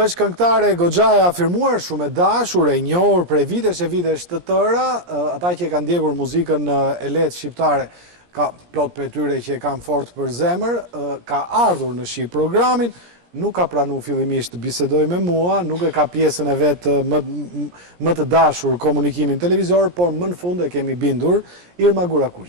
Është këngëtare goxha e afirmuar, shumë e dashur, e njohur prej vitesh e vitesh të tëra, ata që kanë ndjekur muzikën e lehtë shqiptare, ka plot për tyre që e kanë fort për zemër, ka ardhur në shi programin, nuk ka pranu fillimisht të bisedoj me mua, nuk e ka pjesën e vetë më të dashur komunikimin televizor, por më në fund e kemi bindur Irma Gurakuq.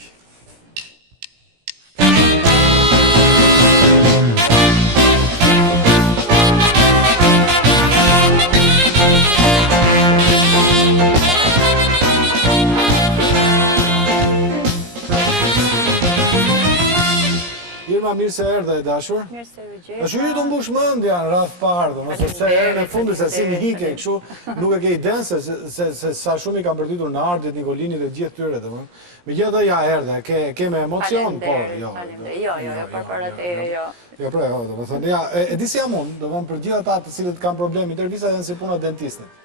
Irma, mirë se erdhe e dashur. Mirë se u gjeta. Dashuri të mbush mendja në radh parë, sepse herën e fundit se si një hike kështu, nuk e ke idenë se sa shumë i kanë përditur në Ardit, Nikolinit dhe gjithë tyre, domethënë. Megjithatë ja erdhe, ke me emocion, po, jo. Jo, përpara teje, jo. Jo, pra, jo, domethënë, ja, e di si jam unë, domethënë për gjithë ata të cilët kanë probleme intervista janë si puna dentistit.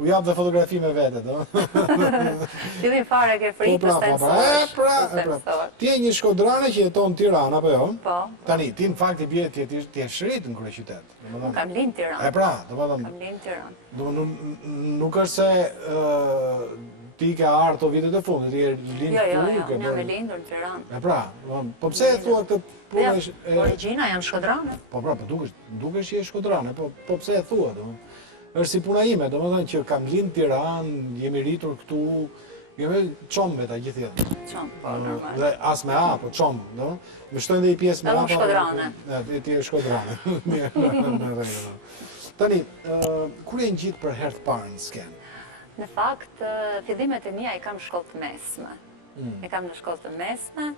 U jap dhe fotografi me vete, do. Fillim fare ke fritë, pastaj pra. Ti je një shkodrane që jeton në Tiranë, apo jo? Po. Tani, ti në fakt i bie ti je shrit në kryeqytet. Kam lind Tiranë. E pra, domethënë. Kam lind Tiranë. Nuk është se ti ke ardhur to vitet e fundit, ti je lind Jo, këtu. unë jam e lindur në Tiranë. E pra, po pse e thua këtë punë? Origjina jam shkodrane. Po pra, dukesh që je shkodrane, po pse e thua, domethënë? Është si puna ime, domethënë që kam lind Tiranë, jemi rritur këtu, jemi çombe ta gjithë jetën. Çom, po normal. Dhe as me A, po çom, do. Më shtojnë dhe i pjesë me A. Edhe shkodrane. Ti je shkodrane. Në rregull. Tani, kur je ngjit për herë të parë në skenë? Në fakt, fillimet e mia i kam shkollë të mesme. E kam në shkollë të mesme,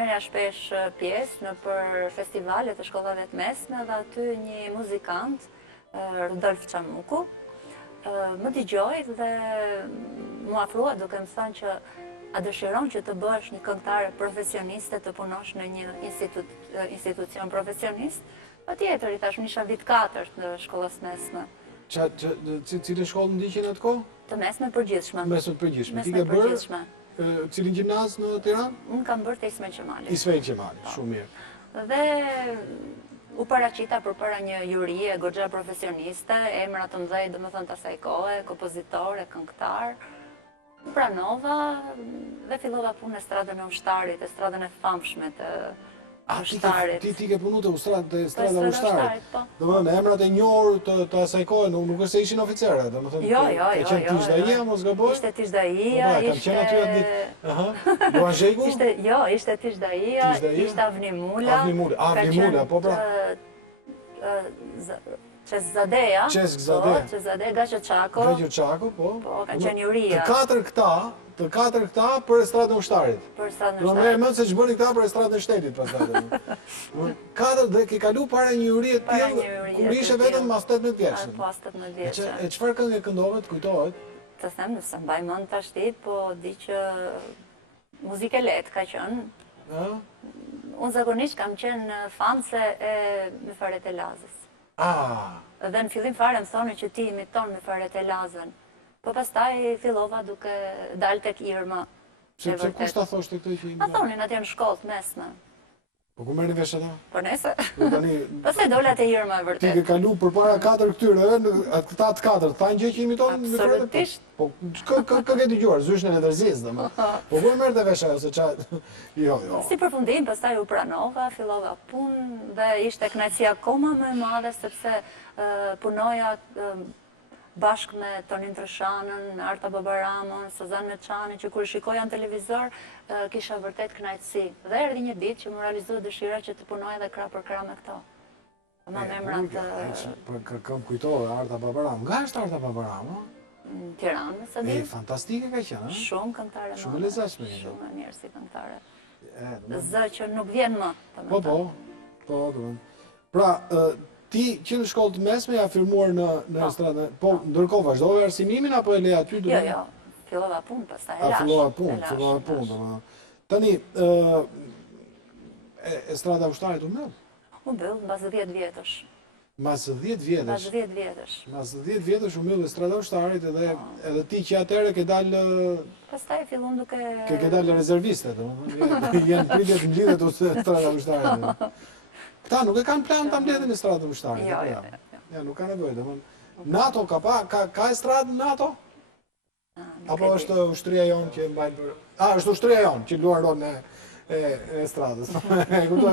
merja shpesh pjesë në për festivalet e shkollave të mesme dhe aty një muzikant, Rudolf Qamuku, më dëgjoi dhe mu afrua duke më thënë që a dëshiron që të bësh një këngëtare profesioniste, të punosh në një institucion profesionist? Patjetër, i tash isha vit 4 në shkollës mesme. Cilën shkollë ndiqen atë kohë? Të mesme përgjithshme. Mesme përgjithshme. Ti Mesme ke bërë përgjithshme. cilin gjimnaz në Tiranë? Unë kam bërë të Ismail Qemali. Ismail Qemali, shumë mirë. Dhe u paraqita përpara një jurie goxha profesioniste, emra të mëdhej domethënë të asaj kohe, kompozitore, këngëtar. Pranova dhe fillova punë në stradën e Ushtarit, e stradën e famshme të Ushtarit. Ti ke punu të strada e Ushtarit? Po. Domethënë emrat e njohur të asaj kohe nuk është se ishin oficerë, domethënë. Jo. E qenë Tishdaia, mos gaboj? Ishte Tishdaia, Luan Zhegu? Ishte Tishdaia, ishte Avni Mula. Avni Mula, po pra. Qezzadeja. Qezzadeja. Gaço Çako. Gaço Çako, po. Po, kanë qenë juria. Të katër këta për estradën e Ushtarit. Për estradën e Do Ushtarit. më mend se ç'bëni këta për estradën e Shtetit pastaj. Katër dhe ke kalu para një jurie të tillë, kur ishe vetëm mas 18 vjeç. Po, 18 vjeç. E çfarë këngë këndove, kujtohet? Të them nëse mbaj mend tash ti, po di që muzikë lehtë ka qenë. Unë zakonisht kam qenë fanse e Myfaret e Lazës. Dhe në fillim fare më thonë që ti imiton Myfaret e Lazën. Po pastaj fillova duke dalë tek Irma. Pse kush ta thoshte këtë që Ta thonin atje në shkollë të mesme. Po ku merrni vesh ata? Po nese. Tani Pastaj dola te Irma ti vërtet. ke kalu përpara katër këtyre, këta të katër, thanë gjë që imiton Absolutisht. Po kë ke dëgjuar zyshën e Derzis, domethënë. Po ku merrte vesh ajo se jo. Si përfundim, pastaj u pranova, fillova punë dhe ishte kënaqësi akoma më e madhe sepse punoja bashkë me Tonin Trëshanën, Arta Babaramën, Sozan Meçanin, që kur shikoja në televizor, kisha vërtet kënaqësi. Dhe erdhi një ditë që më realizua dëshira që të punoja dhe krah për krah me këto. Ma me emrat... Kam kujtove Arta Babaram. Nga është Arta Babaram? Në Tiranë, sa di? Fantastike ka qenë, Shumë këngëtare. Shumë e lezetshme. Shumë e mirë si këngëtare. Zë që nuk vjen më. Po, pra, ti që në shkollë të mesme ja firmuar në estradë, po ndërkohë vazhdove arsimimin apo e le aty? Jo, fillova punë, pastaj e lash. Fillova punë. Tani, estrada Ushtarit u mbyll? U mbyll, mbas 10 vjetësh. Mas 10 vjetësh? Mbas 10 vjetësh. Mas 10 vjetësh u mbyll estrada Ushtarit edhe ti që atëherë ke dalë... Pastaj fillon duke... Ke dalë rezerviste, jenë pritje të mblidhet ose estrada Ushtarit. Këta nuk e kanë plan të mbledhin në stradën Ushtarit. Jo. Ja, nuk ka nevojë, NATO ka estradë në NATO? Apo është ushtria jonë që mbajnë për... është ushtria jonë që luan rolin e estradës.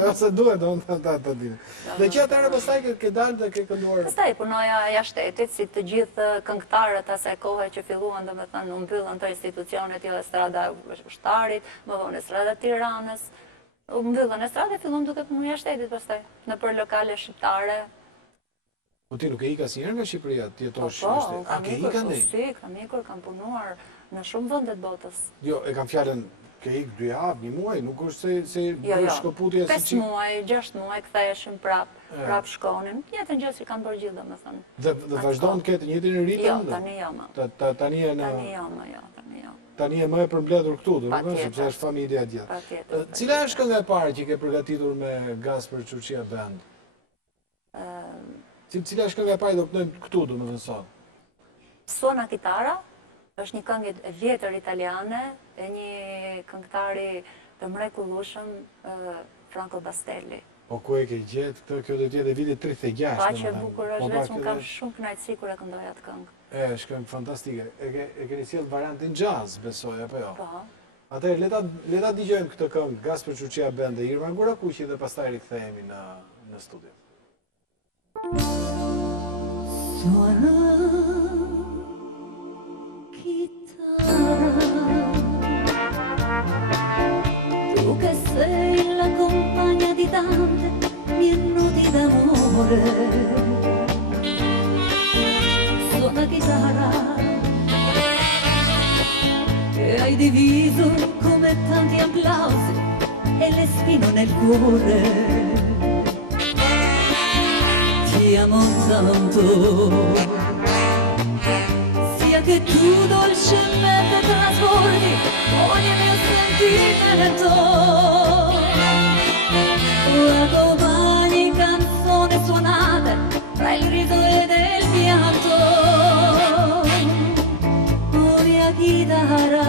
Ose duhet të dini. Dhe që atëherë pastaj ke dalë dhe ke kënduar... Pastaj punoja jashtë shtetit, si të gjithë këngëtarët asaj kohe që filluan, domethënë, u mbyllën të institucionet, jo estrada Ushtarit, më vonë estrada Tiranës, u mbyllën estrada, filluam duke punuar jashtë shtetit pastaj, nëpër lokale shqiptare. Po ti nuk e ika asnjëherë nga Shqipëria, ti jetosh Po, kam ikur, kam punuar në shumë vende të botës. Jo, e kam fjalën ke ik 2 javë, 1 muaj, nuk është se bësh shkëputje si 5 muaj, 6 muaj ktheheshim prap shkonim. Njëjtën gjë që kanë bërë gjithë, domethënë. Dhe vazhdon të ketë njëjtin ritëm? Jo, tani jo më. Tani e në Tani jo. Tani e më e përmbledhur këtu, domethënë, sepse është familja e gjithë. Cila është kënga e parë që ke përgatitur me Gasper Çuçia Band? Cila është kënga e parë do të këndojmë këtu, domethënë sot? Suona Kitara është një këngë e vjetër italiane e një këngëtari të mrekullueshëm, Franco Bastelli. Po ku e ke gjetë këtë? Kjo do të jetë viti 36. Pa që bukur është, vetëm kam shumë kënaqësi kur e këndoj atë këngë. Është këngë fantastike. E keni sjellë variantin jazz, besoj apo jo? Po. Atëherë le ta dëgjojmë këtë këngë Gasper Çuçia Band dhe Irma Gurakuqi dhe pastaj rikthehemi në studio. Suona chitarra, tu che sei la compagna di tante minuti d'amore. Suona chitarra, che hai diviso come tanti applausi e le spine nel cuore. Ti amo tanto, sia che tu dolcemente trasbordi ogni mio sentimento. Accompagni canzoni suonate tra il riso ed il pianto. Oh mia chitarra,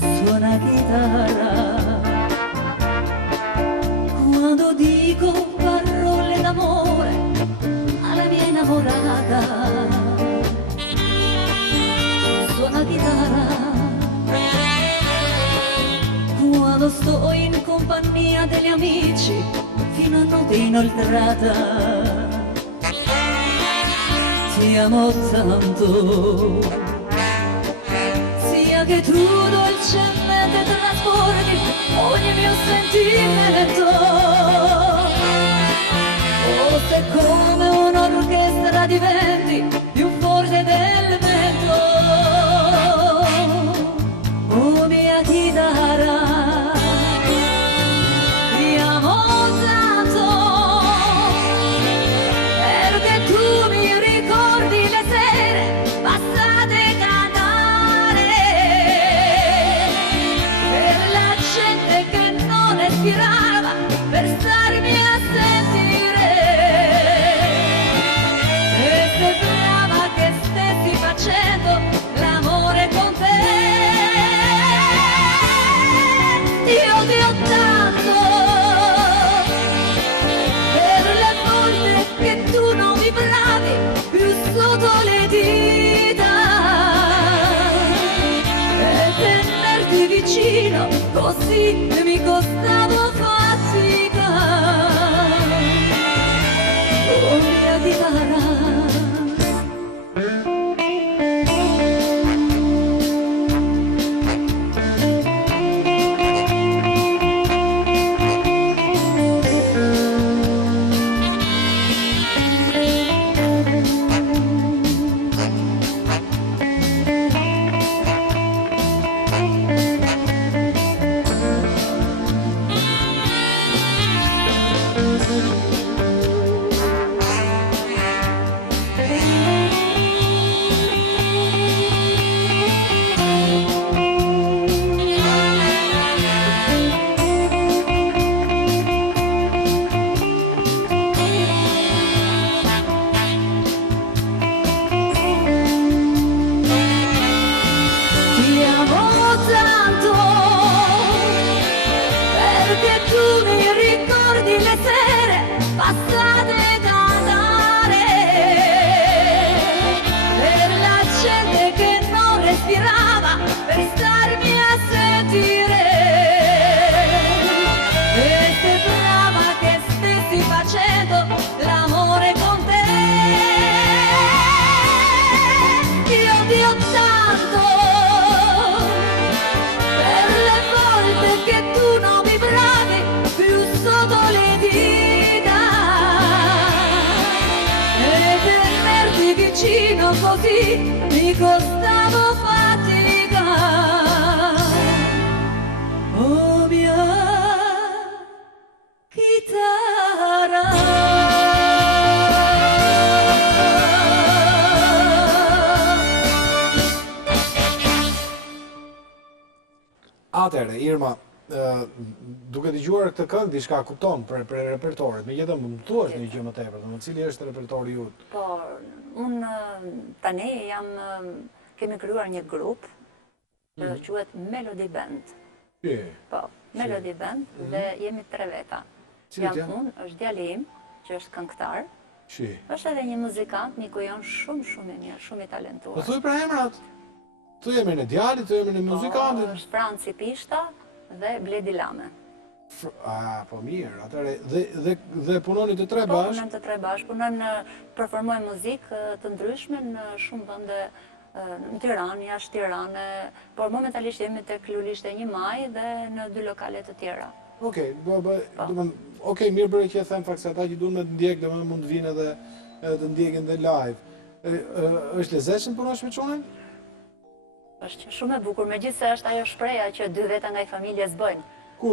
suona chitarra, quando dico parole d'amore alla mia innamorata. Suona chitarra, quando sto in compagnia degli amici fino a notte inoltrata. Ti amo tanto, sia che tu dolcemente trasporti ogni mio sentimento. O se come un'orchestra diventi più forte del vento. Oh mia chitarra, ti amo tanto, perché tu mi ricordi le sere passate a cantare, per la gente che non respirava, per starmi a sentire, e sembrava che stessi facendo l'amore con te. Io ti ho tanto, per le volte che tu non vibravi più sotto le dita, e tenerti vicino così mi costavo fatica. Oh mia chitarra, così mi costavo fatica. Oh mia chitarra. Atëherë, Irma, duke dëgjuar këtë këngë, diçka kupton për repertorit. Megjithatë më thuash një gjë më tepër, domethënë cili është repertori jut? Po, unë tani kemi krijuar një grup, që quhet Melody Band. Po, Melody Band dhe jemi 3 veta. Cilat Jam unë, është djali im, që është këngëtar. Është edhe një muzikant, miku jon shumë i mirë, shumë i talentuar. Po thuaj për emrat. Thuaj emrin e djalit, thuaj emrin e muzikantit. Është Franci Pishta dhe Bledi Lame. Po mirë, atëre dhe punoni të 3 Po, bashkë? punojmë të 3 bashkë, punojmë performojmë muzikë të ndryshme në shumë vende në Tiranë, jashtë Tirane, por momentalisht jemi tek Lulisht e 1 Maj dhe në 2 lokale të tjera. Okej, mirë bëre që e them fakt se ata që duan me të ndjek, domethënë mund të vinë edhe të ndjekin dhe live. Është lezetshëm punosh me çunin? Është shumë e bukur, megjithëse është ajo shpreha që 2 veta nga i familje s'bëjnë. Ku?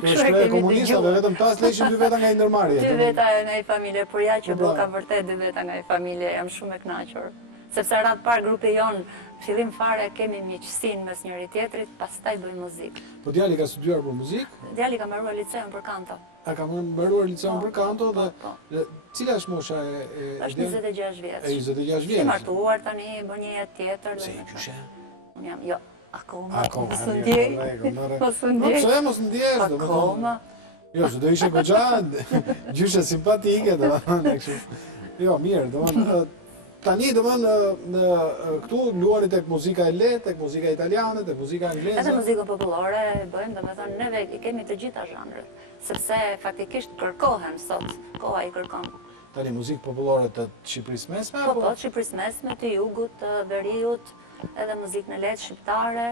Kjo shpreha e komunistëve, vetëm ta s'leqin 2 veta nga i ndërmarrje. 2 veta nga i familje, por ja që ka vërtet 2 veta nga i familje, jam shumë e kënaqur. Sepse radhë parë grupi jon, fillim fare kemi miqësinë mes njëri tjetrit, pastaj bëjmë muzikë. Po djali ka studiuar për muzikë? Djali ka mbaruar liceun për kanto. A ka mbaruar liceun për kanto dhe cila është mosha e është 26 vjeç. 26 vjeç. I martuar tani, bën një jetë tjetër. Se gjyshe? Unë jam, jo, akoma. Mos u ndjej. Pse mos ndjesh? Akoma. Jo, se do ishe goxha, gjyshe simpatike, domethënë kështu. Jo, mirë, domethënë tani domethënë këtu luani tek muzika e lehtë, tek muzika italiane, tek muzika angleze. Edhe muzikën popullore bëjmë, domethënë neve i kemi të gjitha zhanret, sepse faktikisht kërkohen sot, koha i kërkon. Tani muzikë popullore të Shqipërisë mesme apo? Po, të Shqipërisë mesme, të jugut, të veriut, edhe muzikën e lehtë shqiptare,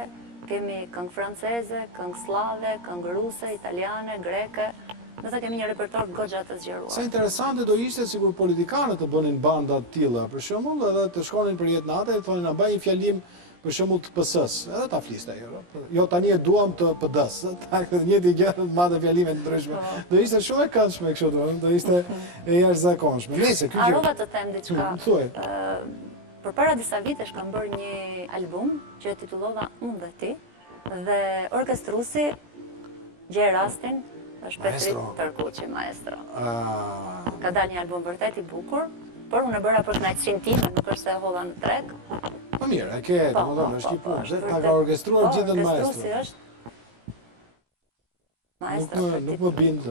kemi këngë franceze, këngë slave, këngë ruse, italiane, greke. Nëse kemi një repertor goxha të zgjeruar. Sa interesante do ishte sikur politikanët të bënin banda të tilla, për shembull, edhe të shkonin për jetë natë dhe thonin na bëj një fjalim për shembull të PS-s, edhe ta fliste ajo. Jo tani e duam të PD-s, ta një të gjatë madhe fjalime të ndryshme. Do ishte shumë e këndshme kështu domethënë, do ishte e jashtëzakonshme. Nëse ky Harrova të them diçka. Thuaj. Përpara disa vitesh kam bërë një album që e titullova Unë dhe ti, dhe orkestruesi gjej rastin është Petri Tërkuqi, maestro. Ka dalë një album vërtet i bukur, por unë e bëra për kënaqësinë time, nuk është se e holla në treg. Po mirë, e ke, domethënë është një punë, ta ka orkestruar gjithë maestro. Orkestruesi është maestro. Nuk më bind,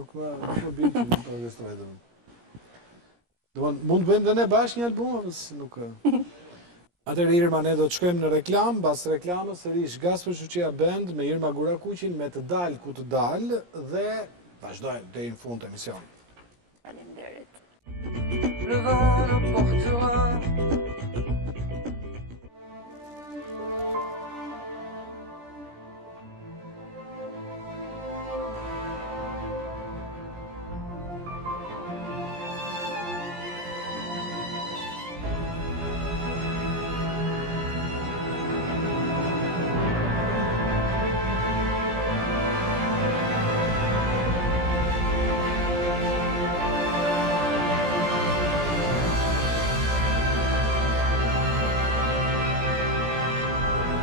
nuk më bind të orkestroj domethënë. Mund të bëjmë dhe ne bashkë një album, nuk... Atëherë Irma, ne do të shkojmë në reklam, pas reklamës sërish Gaspër Shoqia Band me Irma Gurakuqin me Të dal ku të dal dhe vazhdojmë deri në fund të emisionit. Faleminderit. Le vent l'emportera.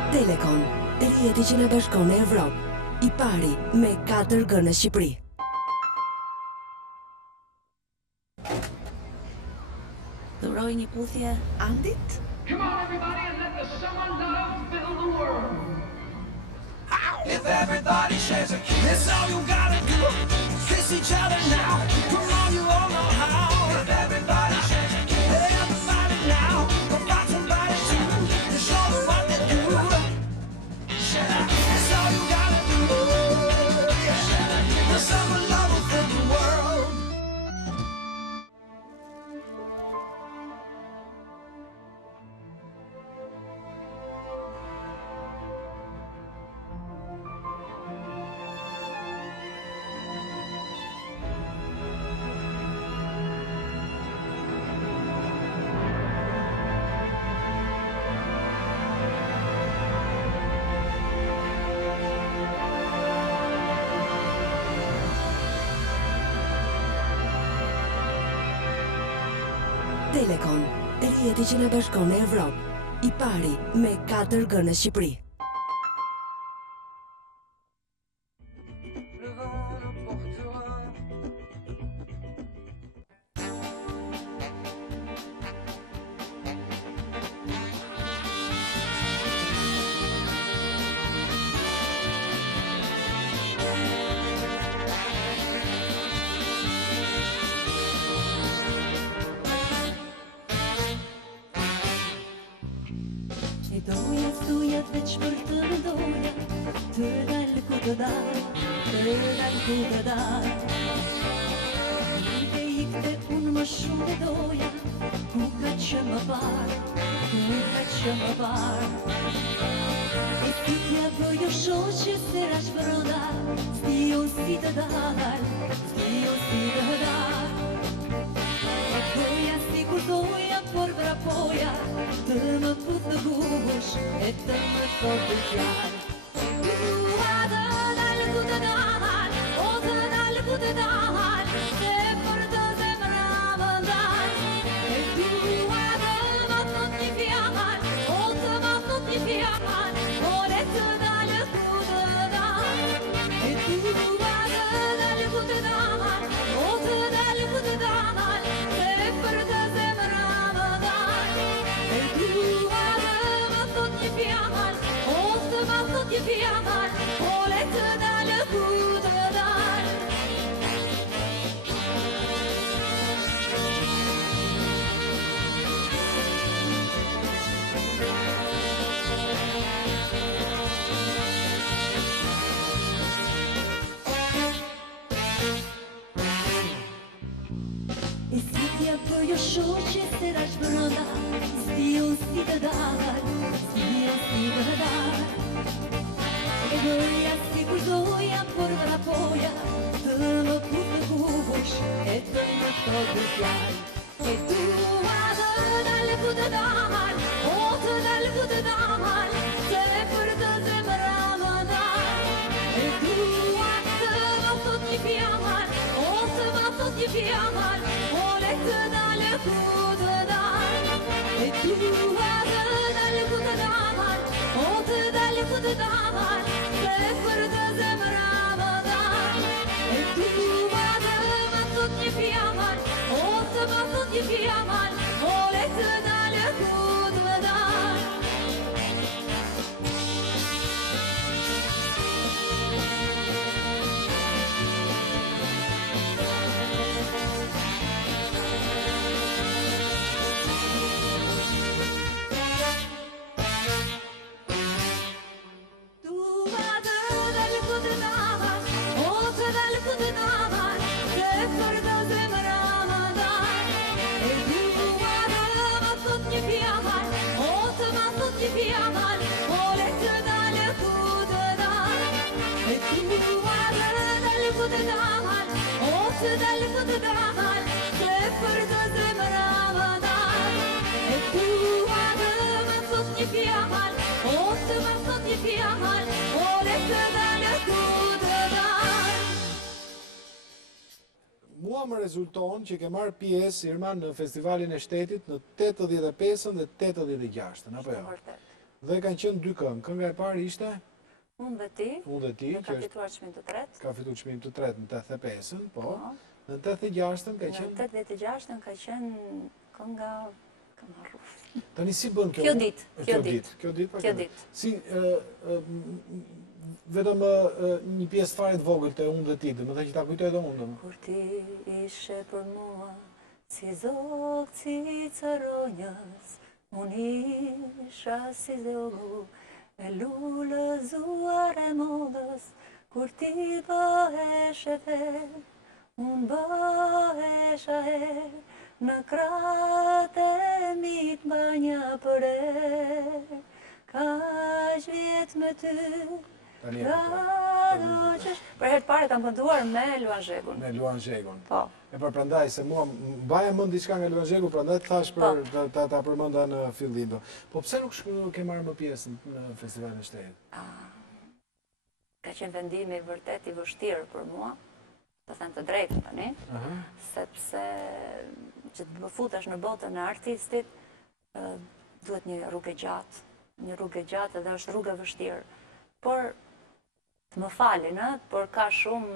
Telecom, rrjeti që na bashkon në Evropë, i pari me 4G në Shqipëri. Dhuroj një puthje Andit? Come on everybody and let the summer love fill the world. If everybody shares a kiss, that's all you gotta do. Kiss each other now. Come on, you all know how. If everybody shares a kiss, everybody now. Come find somebody to show them what they do. That's all you gotta do. The summer love will fill the world. Telecom, rrjeti që na bashkon në Evropë, i pari me 4G në Shqipëri. E doja thujat veç për të mendoja, të dalë ku të dalë, të dalë ku të dalë. Ikte ikte unë më shumë e doja, ku ka që më parë, ku ka që më parë. E fitja bëjo shoqe se rash brënda, s'dio si të dalë, s'dio si të dalë. E doja si kur doja, por vrapoja, të më put në gush, e të më thotë fjalë. Dua të dalë ku të dalë, o të dalë ku të dalë, se për të zemra më dalë. E dua të më thot një fjalë, o të më thot një fjalë, o le të dalë ku të dalë. E dua të dalë ku të dalë, o të dalë ku të dalë, se për të zemra më dalë. E dua të më thot një fjalë, o të më thot një fjalë, o le të dalë ku të dalë. E si t'ja bëjo shoqe se rash brënda, s'dio si të dalë, s'dio si të dalë. E doja si kur doja, por vrapoja, të më put në gush, e të më thotë fjalë. E dua të dalë ku të dalë, o të dalë ku të dalë, se për të zemra më dalë. E dua të më thot një fjalë, o të më thot një fjalë, o le të dalë ku të dalë. E dua të dalë ku të dalë, o të dalë ku të dalë, se për të zemra më dalë. E dua të më thot një fjalë, o të më thot një fjalë, o le të dalë ku të dalë. Dua të dalë ku të dalë, o të dalë ku të dalë, se për të zemra më dalë. E dua të më thot një fjalë, o të më thot një fjalë, o le të dalë ku të dalë. E dua të dalë ku të dalë, o të dalë ku të dalë, se për të zemra më dalë. E dua të më thot një fjalë, o të më thot një fjalë, o le të dalë ku të dalë. Mua më rezulton që ke marrë pjesë, Irma, në festivalin e shtetit në 85-ën dhe 86-ën, apo jo? Vërtet. Dhe kanë qenë dy këngë. Kënga e parë ishte? Unë dhe ti, Unë dhe ti, në ka që është fituar çmimin të tretë. ka fituar çmimin të tretë në 85-ën, po. Po. Në 86-ën ka Në qenë. 86-ën ka qenë kënga kam harruar. Tani si bën kjo? Kjo ditë, Kjo ditë, kjo ditë. Si vetëm një pjesë fare të vogël të Unë dhe ti, domethënë që ta kujtoj edhe unë. Kur ti ishe për mua, si zogë cica ronjës, unë isha si zogu, e lullëzuar e modës, kur ti bëheshe ver, unë bëhesha her, në kratë e mit banja për e, ka vjetë me ty, Tani për herë të pare kam kënduar me Luan Zhegun. me Luan Zhegun. Po. E për prandaj se mua mbaja mend diçka nga Luan Zhegu, prandaj të thash për ta përmenda në fillim. Po pse nuk ke marrë më pjesë në festivalin e shtetit? Ka qenë vendimi vërtet i vështirë për mua, të them të drejtën tani, sepse që të më futesh në botën e artistit, duhet një rrugë e gjatë edhe është rrugë e vështirë. Por, të më falin, por ka shumë,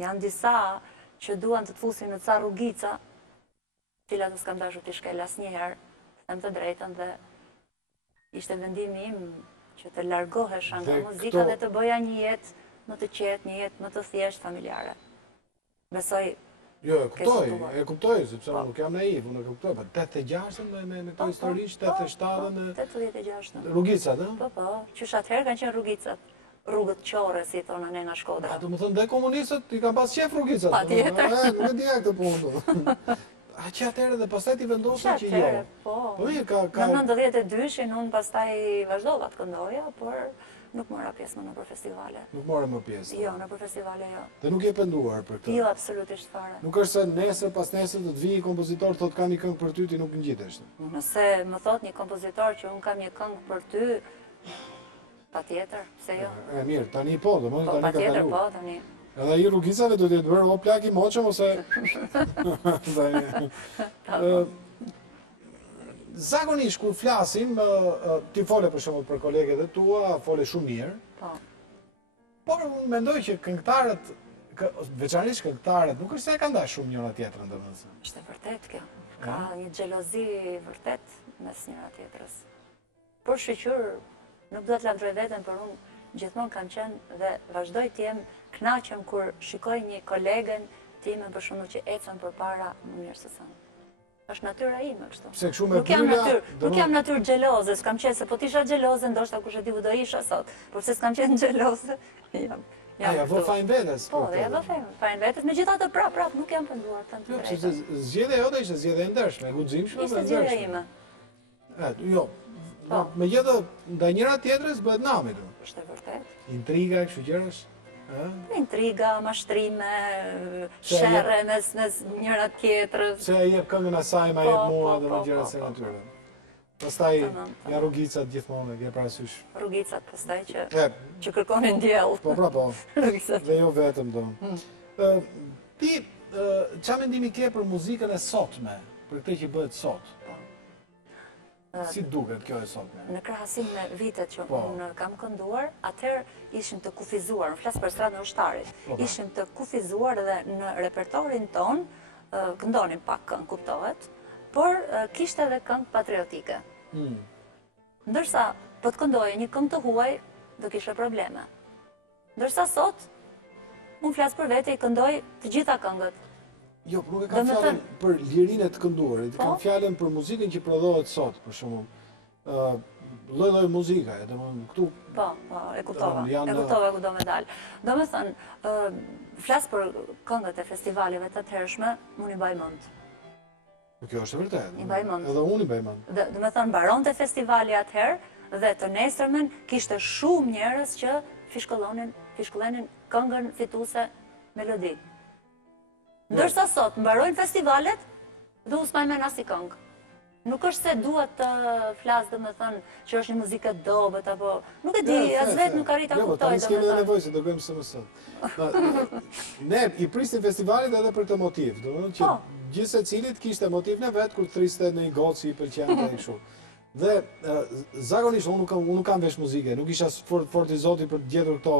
janë disa që duan të të fusin në ca rrugica, cilat të s'kam dashur t'i shkel asnjëherë, të them të drejtën dhe ishte vendimi im që të largohesha nga muzika dhe të bëja një jetë më të qetë, një jetë më të thjeshtë familjare. Besoj. Jo, e kuptoj, sepse unë nuk jam naiv, unë e kuptoj, për 86-ën me këto histori, 87-ën 86-ën. Rrugicat, Po, qysh atëherë kanë qenë rrugicat, rrugët qore, si thona ne nga Shkodra. Do më thënë, dhe komunistët i kanë pas qef rrugicat. Patjetër. Nuk e dija këtë punë. A që atëherë dhe pastaj ti vendosën që jo. Po, ka... në 92-shin unë pastaj vazhdova të këndoja, por nuk mora pjesë më nëpër festivale. Nuk mora më pjesë? Jo, nëpër festivale jo. Dhe nuk je penduar për këtë? Jo, absolutisht fare. Nuk është se nesër, pas nesër të të vijë një kompozitor të ka një këngë për ty, ti nuk ngjitesh? Nëse më thot një kompozitor që unë kam një këngë për ty, patjetër, pse jo? E mirë, tani po, do më tani ka kalu. Patjetër, po, tani. Edhe i rrugicave do t'jetë bërë o plak i moqëm, ose... Zakonisht, kur flasim, ti fole për shumë për kolegët e tua, fole shumë mirë. Po. Por unë mendoj që këngëtarët, veçanërisht këngëtarët, nuk është se e kanë dashur shumë njëra tjetrën, domethënë. Është vërtet kjo. Ka një xhelozi vërtet mes njëra tjetrës. Por shqyr, nuk do të lavdroj veten, por unë gjithmonë kam qenë dhe vazhdoj të jem kënaqem kur shikoj një kolegen time për shembull që ecën përpara më mirë se sa. Është natyra ime kështu. Pse kështu me pylla... Nuk jam natyrë xheloze, s'kam qenë se po t'isha xheloze, ndoshta kush e di do isha sot. Por se s'kam qenë xheloze, jam. Ja vë fajin vetes. Po, ja vë fajin vetes, megjithatë prap nuk jam penduar tani. Jo, sepse zgjedhja jote ishte zgjedhje e ndershme, e guximshme dhe ishte zgjedhja ime. Jo. Megjithatë ndaj njëra tjetrës bëhet nami do. Është vërtet. Intriga, kështu gjërash. Intriga, mashtrime, sherre mes njëra tjetrës. Se ai jep këngën asaj, ma jep mua dhe më gjëra se natyre. Pastaj ja rrugicat gjithmonë, ke parasysh. Rrugicat pastaj që kërkonin diell. Po, po. Dhe jo vetëm do. Ti ç'a mendimi ke për muzikën e sotme, për këtë që bëhet sot? Si duket kjo e sotme? Në krahasim me vitet që unë kam kënduar, atëherë ishim të kufizuar, në flas për stradën e Ushtarit, ishim të kufizuar dhe në repertorin ton këndonin pak këngë, kuptohet, por kishte edhe këngë patriotike. Ndërsa po të këndoje një këngë të huaj, do kishe probleme. Ndërsa sot, unë flas për vete, i këndoj të gjitha këngët. Jo, por nuk e kam fjallën për lirinë e të kënduarit, kam fjallën për muzikën që prodhohet sot, për shembull. Lloj-lloj muzika, domethënë këtu. Po, e kuptova ku do me dalë. Domethënë, flas për këngët e festivaleve të atëhershme, unë i mbaj mend. Kjo është vërtet. I mbaj mend. Edhe unë i mbaj mend. Domethënë, mbaronte festivali atëherë dhe të nesërmen kishte shumë njerëz që fishkollonin këngën fituese melodi. Ndërsa sot, mbarojnë festivalet dhe u s'majmen asnjë këngë. Nuk është se duhet të flas domethënë që është një muzikë dobët apo nuk e di, as vetë nuk arrit ta kuptoj domethënë. Jo, tani s'kemi nevojë se do bëjmë SMS. Ne i prisnim festivalit edhe për këtë motiv, domethënë që gjithë secilit kishte motivin e vet kur thriste në një gocë i pëlqente kështu. Dhe zakonisht unë nuk kam vesh muzike, nuk isha fort i zoti për të gjetur këto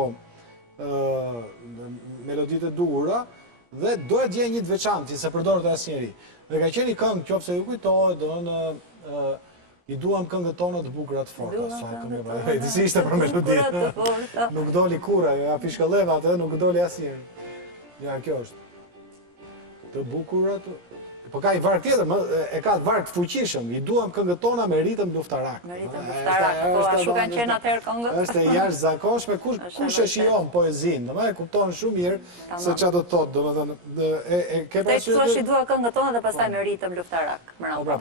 meloditë e duhura. Dhe doja të gjej një të veçantë, që se përdorët asnjëri. Dhe ka qenë një këngë, qofse ju kujtohet, i duam këngët tona të bukura të forta. Si ishte për melodi. Nuk doli kurrë, ja fishkëlleva atë, nuk doli asnjëri. Ja, kjo është. Të bukura të... Po ka i varg tjetër, e ka varg të fuqishëm, i duam këngët tona me ritëm luftarak. Me ritëm luftarak, po ashtu kanë qenë atëherë këngët. Është e jashtëzakonshme, kush e shijon poezinë, domethënë e kupton shumë mirë se çfarë do të thotë, domethënë ke parasysh. Te thua i dua këngët tona dhe pastaj me ritëm luftarak.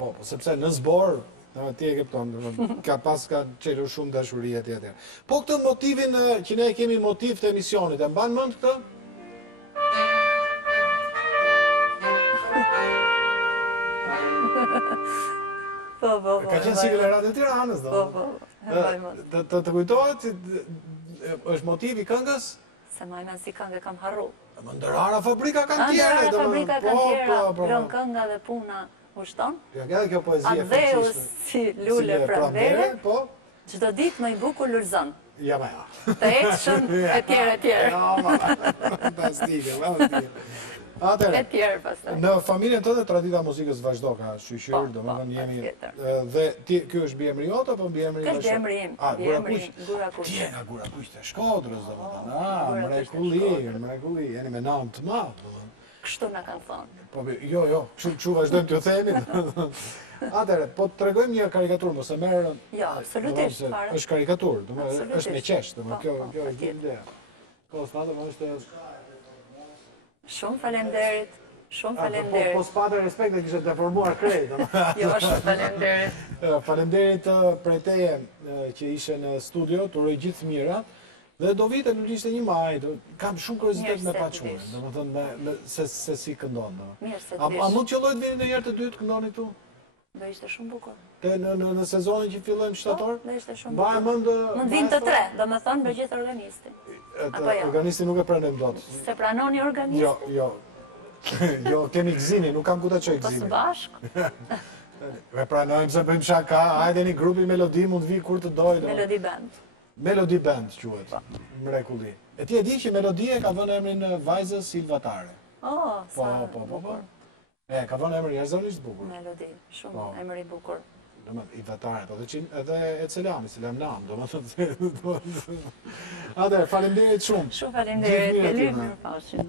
Po, sepse në zbor, ti e kupton, ka çelur shumë dashuri etj etj. Po këtë motivin që ne kemi motiv të emisionit, e mban mend këtë? Ka qenë sigël e Radio Tiranës, do. Të kujtohet, është motivi këngës? se ma imen si këngë kam harru. Më ndërara fabrika kanë tjere. Ndërara fabrika kanë tjera, lën kënga dhe puna ushton. Ja, kjo poezia Adheu si lule pranvere, po. çdo ditë më i bukur lurzon. Ja, ma ja. Të ecshëm, e tjerë. Ja, ma, fantastike, fantastike. Atëre, E tjerë pastaj. në familjen tënde tradita e muzikës vazhdo ka shqyr, domethënë jemi patjetër. dhe ti ky është biemri jot apo biemri Ky është biemri im, biemri Gurakuq. Ti je nga Gurakuq të Shkodrës domethënë. Mrekulli, jeni me nam të madh domethënë. Kështu na kanë thonë. Po jo, kështu vazhdojmë t'ju themi. Atëre, po të tregojmë një karikaturë, mos e merr. Jo, absolutisht, fare. Është karikaturë, domethënë është me qesh, Po, domethënë kjo është patjetër. ideja. Konstanta është Shumë faleminderit. Shumë Po faleminderit. s'pate respekt e kishte deformuar krejt. Jo, shumë faleminderit. Faleminderit prej teje që ishe në studio, të uroj gjithë mira. Dhe do vite nuk ishte një maj, kam shumë kuriozitet me Mirë se paqunë, t'vish. domethënë se si këndon. Mirë se A t'vish. mund t'jelloj të vini në herë të dytë këndoni tu? Do ishte shumë bukur. Në sezonin që fillojmë shtator? Do ishte shumë Baje bukur. mund Mund vinë të tre, do me thonë me gjithë organistin. Apo jo? Organisti nuk e pranojmë dot. Se pranoni organistin? Jo. Jo, kemi gzini, nuk kam ku ta çoj Po së gzini. bashkë, E pranojmë se bëjmë shaka, hajde një grupi melodi mund vi kur të dojë. Melody Band. Melody Band quhet. Mrekulli. E ti e di që Melodia ka vënë emrin vajzës Silvatare. Oh, Po, sa po. bukur. E, ka vënë emrin jashtëzakonisht bukur. Melody, shumë Po. emër i bukur. Domethënë i vatare, po edhe e Selam Nam, domethënë. Atëherë, faleminderit shumë. Shumë faleminderit, Gjithë mirë Eli, aty, mirëpafshim.